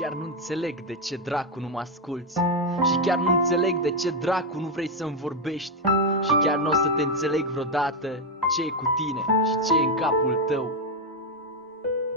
chiar nu înțeleg de ce dracu nu mă asculți. Și chiar nu înțeleg de ce dracu nu vrei să-mi vorbești. Și chiar nu o să te înțeleg vreodată ce e cu tine și ce e în capul tău.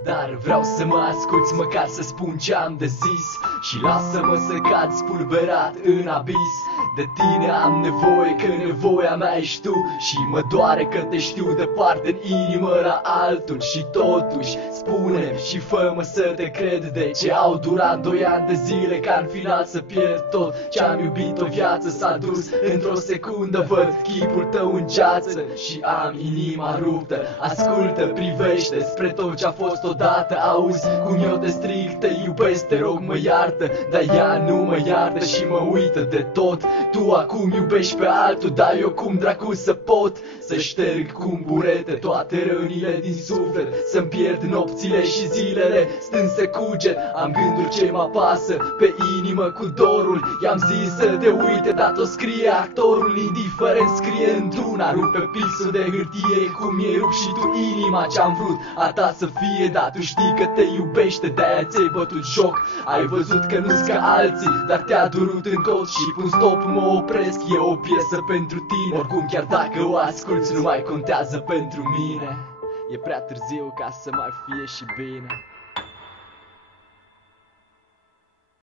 Dar vreau să mă asculți măcar să spun ce am de zis. Și lasă-mă să cad spulberat în abis. De tine am nevoie, că nevoia mea ești tu. Și mă doare că te știu departe în inimă la altul. Și totuși spune și fă-mă să te cred. De ce au durat 2 ani de zile ca în final să pierd tot ce-am iubit, o viață s-a dus într-o secundă. Văd chipul tău în ceață și am inima ruptă. Ascultă, privește spre tot ce-a fost odată. Auzi cum eu te strig, te iubesc, te rog mă iartă. Dar ea nu mă iartă și mă uită de tot. Tu acum iubești pe altul, dar eu cum dracu să pot să șterg cu burete toate rănile din suflet. Să-mi pierd nopțile și zilele stând să cuget. Am gânduri ce mă apasă pe inimă cu dorul. I-am zis să te uite, dar tot scrie actorul. Indiferent scrie într-una, rupe pixul de hârtie. Cum e rupt și tu inima ce-am vrut a ta să fie. Dar tu știi că te iubește, de-aia ți-ai bătut joc. Ai văzut că nu-s ca alții, dar te-a durut în cot. Și pun stop, mă opresc, e o piesă pentru tine. Oricum chiar dacă o asculți nu mai contează pentru mine. E prea târziu ca să mai fie și bine.